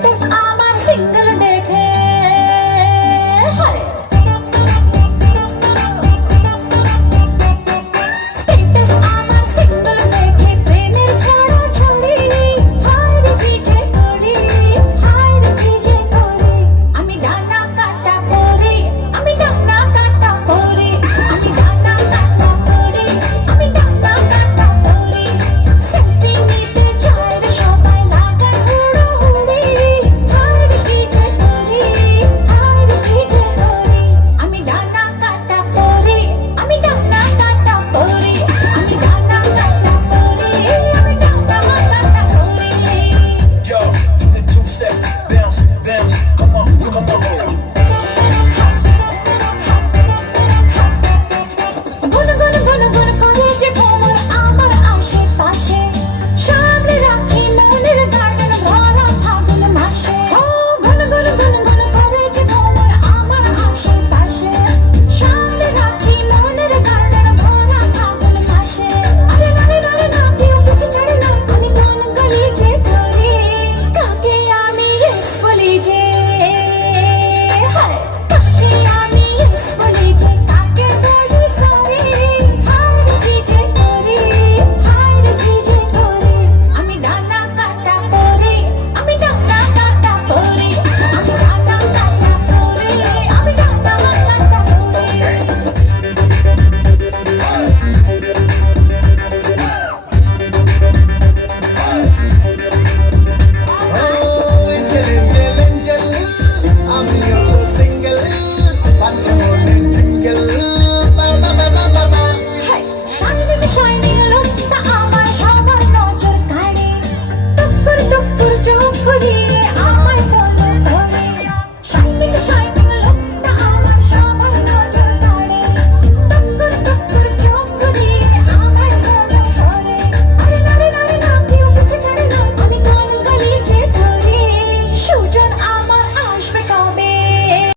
This is our single day.